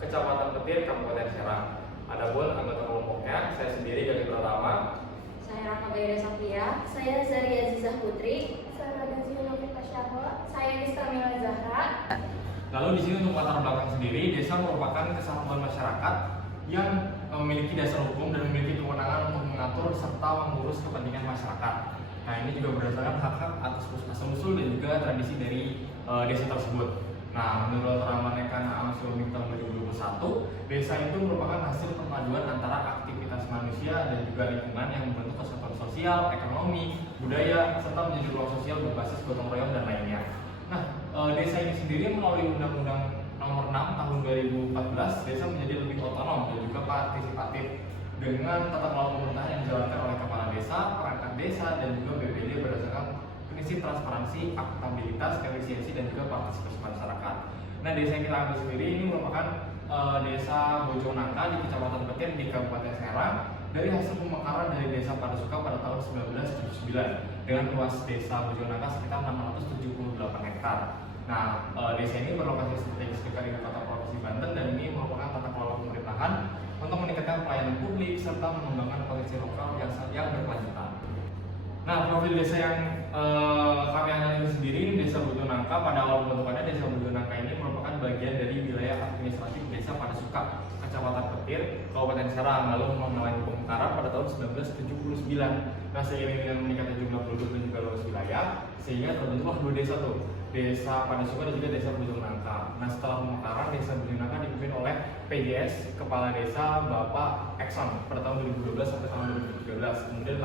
Kecamatan Petir, Kabupaten Serang. Adapun anggota kelompoknya, saya sendiri Gali Pratama. Saya Raka Baida Safia. Saya Zaria Azizah Putri. Saya Nazia Novita Syahwa. Saya Rizka Mila Zahra. Lalu di sini untuk latar belakang sendiri, desa merupakan kesatuan masyarakat yang memiliki dasar hukum dan memiliki kewenangan untuk mengatur serta mengurus kepentingan masyarakat. Nah, ini juga berdasarkan hak-hak atas asal-usul dan juga tradisi dari desa tersebut. Nah, menurut Ramanekan Amsulmi tahun 2021, desa itu merupakan hasil perpaduan antara aktivitas manusia dan juga lingkungan yang membentuk kesatuan sosial, ekonomi, budaya, serta menjadi ruang sosial berbasis gotong royong dan lainnya. Nah, desa ini sendiri melalui Undang-Undang Nomor 6 Tahun 2014, desa menjadi lebih otonom dan juga partisipatif dengan tata kelola pemerintahan yang dijalankan oleh kepala desa, perangkat desa, dan juga BPD berdasarkan prinsip transparansi, akuntabilitas, efisiensi, dan juga partisipasi masyarakat. Nah, desa yang kita ambil sendiri ini merupakan desa Bojonangka di Kecamatan Petir di Kabupaten Serang dari hasil pemekaran dari desa Padasuka pada tahun 1979 dengan luas desa Bojonangka sekitar 678 hektar. Nah, desa ini berlokasi strategis dekat ibu kota provinsi Banten dan ini merupakan tata kelola pemerintahan untuk meningkatkan pelayanan publik serta mengembangkan potensi lokal yang berkelanjutan. Nah, profil desa yang kami analisis sendiri, desa Bojonangka pada awal pembentukannya, desa Bojonangka ini merupakan bagian dari wilayah administratif desa Padasuka, Kecamatan Petir, Kabupaten Serang, lalu mengalami pemekaran pada tahun 1979. Nah, seiring dengan meningkatnya jumlah penduduk dan juga luas wilayah, sehingga terbentuklah dua desa tuh, desa Padasuka dan juga desa Bojonangka. Nah, setelah pemekaran, desa Bojonangka dipimpin oleh PJS, Kepala Desa Bapak Ekson pada tahun 2012 sampai tahun 2013. Kemudian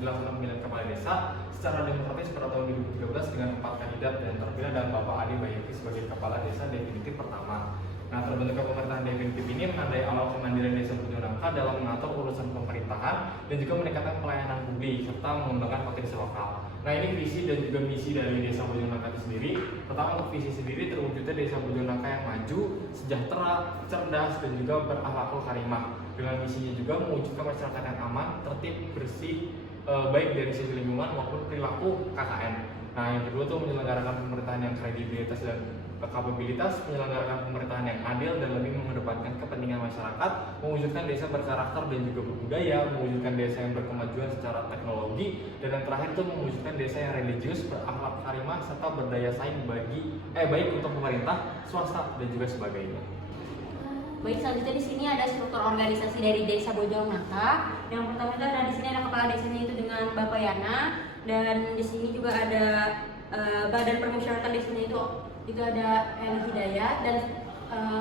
dilaksanakan pemilihan kepala desa secara demokratis pada tahun 2013 dengan 4 kandidat dan terpilih adalah Bapak Adi Bayuki sebagai kepala desa definitif pertama. Nah, terbentuknya pemerintahan definitif ini menandai awal kemandirian desa Bojonangka dalam mengatur urusan pemerintahan dan juga meningkatkan pelayanan publik serta mengembangkan potensi lokal. Nah, ini visi dan juga misi dari desa Bojonangka itu sendiri. Pertama, untuk visi sendiri terwujudnya desa Bojonangka yang maju, sejahtera, cerdas, dan juga berakhlakul karimah. Dengan misinya juga mewujudkan masyarakat yang aman, tertib, bersih, baik dari sisi lingkungan maupun perilaku KKN. Nah, yang kedua tuh menyelenggarakan pemerintahan yang kredibilitas dan kapabilitas, menyelenggarakan pemerintahan yang adil dan lebih mengedepankan kepentingan masyarakat, mewujudkan desa berkarakter dan juga berbudaya, mewujudkan desa yang berkemajuan secara teknologi, dan yang terakhir itu mewujudkan desa yang religius, berakhlak karimah, serta berdaya saing baik untuk pemerintah, swasta, dan juga sebagainya. Baik, selanjutnya di sini ada struktur organisasi dari Desa Bojonangka. Yang pertama itu ada di sini ada kepala desanya itu dengan Bapak Yana, dan di sini juga ada badan permusyawaratan desanya itu ada El Hidayat dan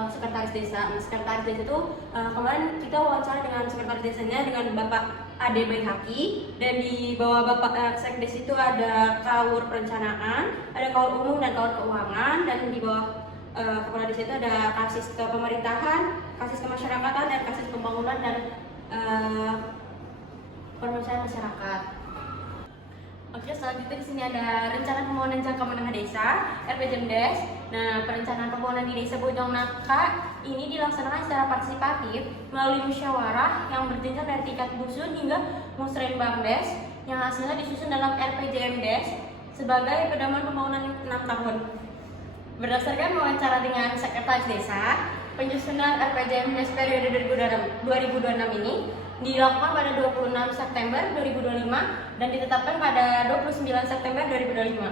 sekretaris desa. Nah, sekretaris desa itu kemarin kita wawancara dengan sekretaris desanya dengan Bapak Ade Bayhaki, dan di bawah Bapak Sekdes itu ada Kaur Perencanaan, ada Kaur Umum dan Kaur Keuangan, dan di bawah kepala desa itu ada kasis kepemerintahan, kasis kemasyarakatan, dan kasis pembangunan dan permasalahan masyarakat. Oke, selanjutnya di sini ada rencana pembangunan jangka menengah desa (RPJMDes). Nah, perencanaan pembangunan di Desa Bojonangka ini dilaksanakan secara partisipatif melalui musyawarah yang berjenjang dari tingkat dusun hingga musrenbangdes yang hasilnya disusun dalam RPJMDes sebagai pedoman pembangunan 6 tahun. Berdasarkan wawancara dengan sekretaris desa, penyusunan RPJMDes periode 2026 ini dilakukan pada 26 September 2025 dan ditetapkan pada 29 September 2025.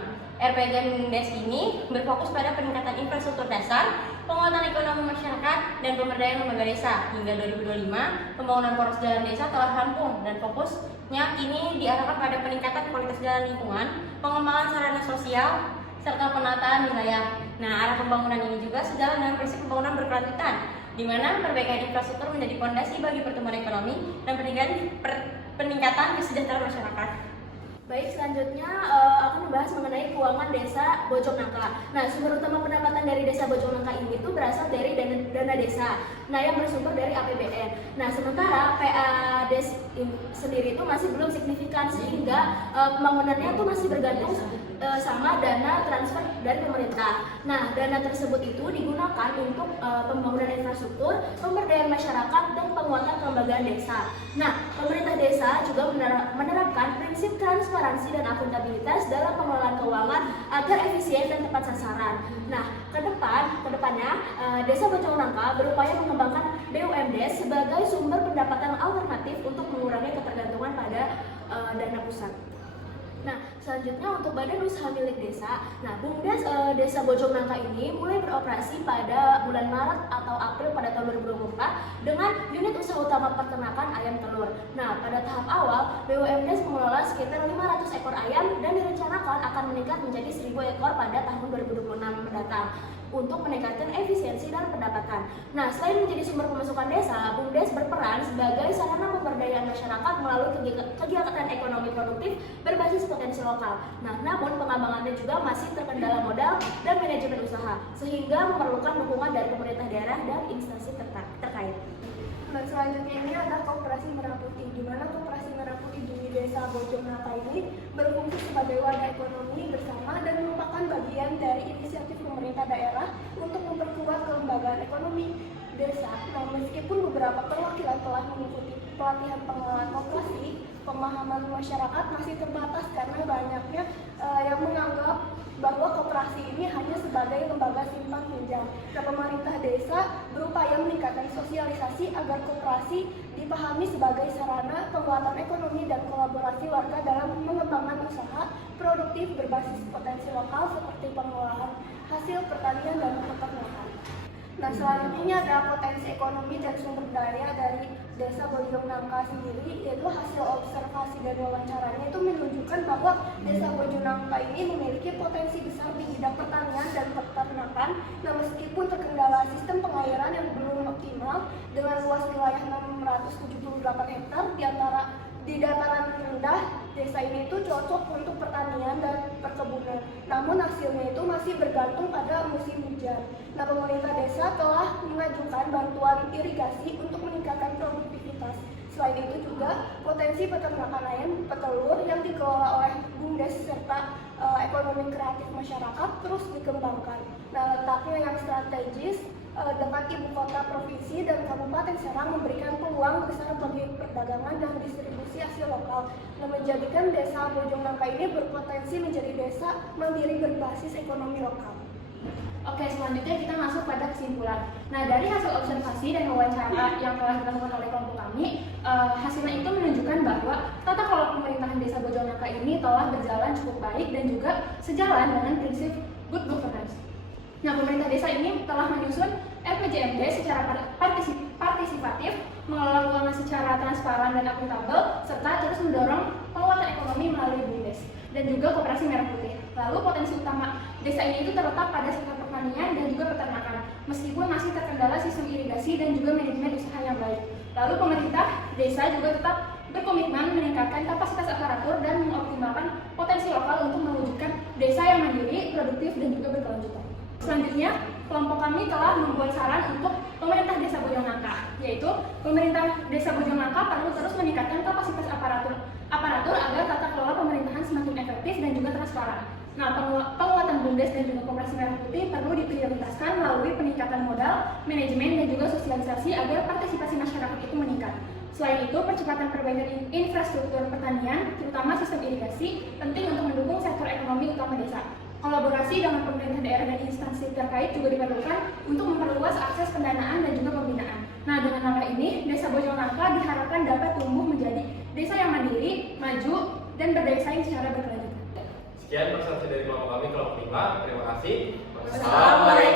RPJMDes ini berfokus pada peningkatan infrastruktur dasar, penguatan ekonomi masyarakat, dan pemberdayaan lembaga desa. Hingga 2025, pembangunan poros jalan desa telah rampung dan fokusnya kini diarahkan pada peningkatan kualitas jalan lingkungan, pengembangan sarana sosial, serta penataan wilayah. Nah, arah pembangunan ini juga sejalan dengan prinsip pembangunan berkelanjutan, di mana perbaikan infrastruktur menjadi fondasi bagi pertumbuhan ekonomi dan peningkatan kesejahteraan masyarakat. Baik, selanjutnya akan membahas mengenai keuangan desa Bojonangka. Nah, sumber utama pendapatan dari desa Bojonangka ini itu berasal dari dana desa. Nah, yang bersumber dari APBN. Nah, sementara PADES sendiri itu masih belum signifikan sehingga pembangunannya itu masih bergantung sama dana transfer dari pemerintah. Nah, dana tersebut itu digunakan untuk pembangunan infrastruktur, pemberdayaan masyarakat, dan penguatan kelembagaan desa. Nah, pemerintah desa juga menerapkan prinsip transparansi dan akuntabilitas dalam pengelolaan keuangan agar efisien dan tepat sasaran. Nah, kedepannya Desa Bojongnangka berupaya mengembangkan BUMDes sebagai sumber pendapatan alternatif untuk mengurangi ketergantungan pada dana pusat. Nah, selanjutnya untuk badan usaha milik desa. Nah, BUMDes Desa Bojongnangka ini mulai beroperasi pada bulan Maret atau April pada tahun 2024 dengan unit usaha utama peternakan ayam telur. Nah, pada tahap awal, BUMDes mengelola sekitar 500 ekor ayam dan direncanakan akan meningkat menjadi 1.000 ekor pada tahun 2026 mendatang untuk meningkatkan efisiensi dan pendapatan. Nah, selain menjadi sumber pemasukan desa, BUMDes berperan sebagai sarana pemberdayaan masyarakat melalui kegiatan ekonomi produktif berbasis potensi lokal. Nah, namun pengembangannya juga masih terkendala modal dan manajemen usaha, sehingga memerlukan dukungan dari pemerintah daerah dan instansi terkait. Nah, selanjutnya ini ada Koperasi Merah Putih, di mana Koperasi Merah Putih di Desa Bojongnangka ini berfungsi sebagai wadah ekonomi bersama dan merupakan bagian dari inisiatif pemerintah daerah untuk memperkuat kelembagaan ekonomi desa. Nah, meskipun beberapa perwakilan telah mengikuti pelatihan pengelolaan koperasi, pemahaman masyarakat masih terbatas karena banyaknya yang menganggap bahwa koperasi ini hanya sebagai lembaga simpan pinjam. Nah, pemerintah desa berupaya meningkatkan sosialisasi agar koperasi dipahami sebagai sarana penguatan ekonomi dan kolaborasi warga dalam mengembangkan usaha produktif berbasis potensi lokal seperti pengolahan hasil pertanian dan peternakan. Nah, selanjutnya ada potensi ekonomi dan sumber daya dari Desa Bojongnangka sendiri, yaitu hasil observasi dan wawancaranya itu menunjukkan bahwa Desa Bojongnangka ini memiliki potensi besar di bidang pertanian dan peternakan. Nah, meskipun terkendala sistem pengairan yang belum optimal dengan luas wilayah 678 hektar di dataran rendah, desa ini itu cocok untuk pertanian dan perkebunan. Namun hasilnya itu masih bergantung pada musim hujan. Nah, pemerintah desa telah mengajukan bantuan irigasi untuk meningkatkan produktivitas. Selain itu juga potensi peternakan ayam petelur yang dikelola oleh BUMDes serta ekonomi kreatif masyarakat terus dikembangkan. Nah, letaknya yang strategis dengan ibu kota provinsi dan Kabupaten Serang memberikan peluang besar bagi perdagangan dan distribusi hasil lokal, dan menjadikan Desa Bojongnangka ini berpotensi menjadi desa mandiri berbasis ekonomi lokal. Oke, selanjutnya kita masuk pada kesimpulan. Nah, dari hasil observasi dan wawancara yang telah dilakukan oleh kelompok kami, hasilnya itu menunjukkan bahwa tata kelola pemerintahan Desa Bojongnangka ini telah berjalan cukup baik dan juga sejalan dengan prinsip good governance. Nah, pemerintah desa ini telah menyusun RPJMD secara partisipatif, mengelola keuangan secara transparan dan akuntabel, serta terus mendorong penguatan ekonomi melalui BUMDes dan juga Koperasi Merah Putih. Lalu potensi utama desa ini itu terletak pada sektor pertanian dan juga peternakan, meskipun masih terkendala sistem irigasi dan juga manajemen usaha yang baik. Lalu pemerintah desa juga tetap berkomitmen meningkatkan kapasitas aparatur dan mengoptimalkan potensi lokal untuk mewujudkan desa yang mandiri, produktif, dan juga berkelanjutan. Selanjutnya, kelompok kami telah membuat saran untuk pemerintah Desa Bojongnangka, yaitu pemerintah Desa Bojongnangka perlu terus meningkatkan kapasitas aparatur agar tata kelola pemerintahan semakin efektif dan juga transparan. Nah, penguatan BUMDes dan juga Koperasi Merah Putih perlu diprioritaskan melalui peningkatan modal, manajemen, dan juga sosialisasi agar partisipasi masyarakat itu meningkat. Selain itu, percepatan perbaikan infrastruktur pertanian, terutama sistem irigasi, penting untuk mendukung sektor ekonomi utama desa. Kolaborasi dengan pemerintah daerah dan instansi terkait juga diperlukan untuk memperluas akses pendanaan dan juga pembinaan. Nah, dengan langkah ini, Desa Bojongnangka diharapkan dapat tumbuh menjadi desa yang mandiri, maju, dan berdaya saing secara berkelanjutan. Sekian presentasi dari kelompok kami, kelompok 5. Terima kasih. Wassalamualaikum.